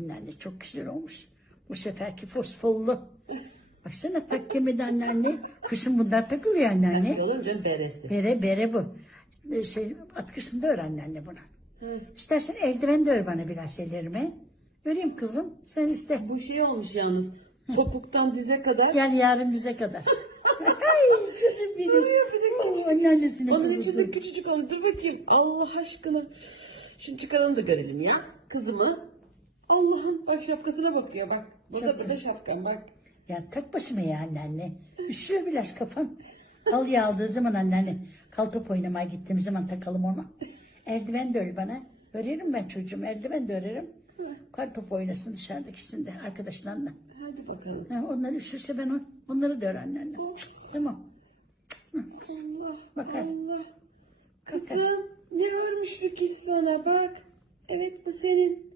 Anneanne çok güzel olmuş. Bu seferki fosforlu. Baksana tak kemedi anneanne. Kışın bunlar takılıyor anneanne. Olur canım beresi. Bere bere bu. E, Şey, atkısını da ör anneanne buna. Hı. İstersen eldiven de ör bana biraz ellerime. Öreyim kızım. Sen iste. Bu şey olmuş yalnız. Topuktan dize kadar. Gel yarın bize kadar. Ay çocuğum benim. Duruyor bir de küçük. Oo, Anneannesinin Onun kızısı. içinde küçücük onu. Dur bakayım. Allah aşkına. Şunu çıkaralım da görelim ya. Kızımı. Allah'ım bak şapkasına bakıyor bak. Bu da Şapkası. burada şapkan bak. Ya tak başıma ya anneanne. Üşüyor biraz kafam. Halıya aldığı zaman anneanne kalkıp oynamaya gittiğim zaman takalım onu. Eldiven de öyle bana. Örerim ben çocuğum. Eldiven de örerim. Kartop oynasın dışarıdakisinde arkadaşlarla. Hadi bakalım. Ha, onlar üşürse ben on, onları da ör anneanne. Tamam. Allah Bakar. Allah. Bakar. Kızım ne örmüş Rükis sana bak. Evet bu senin.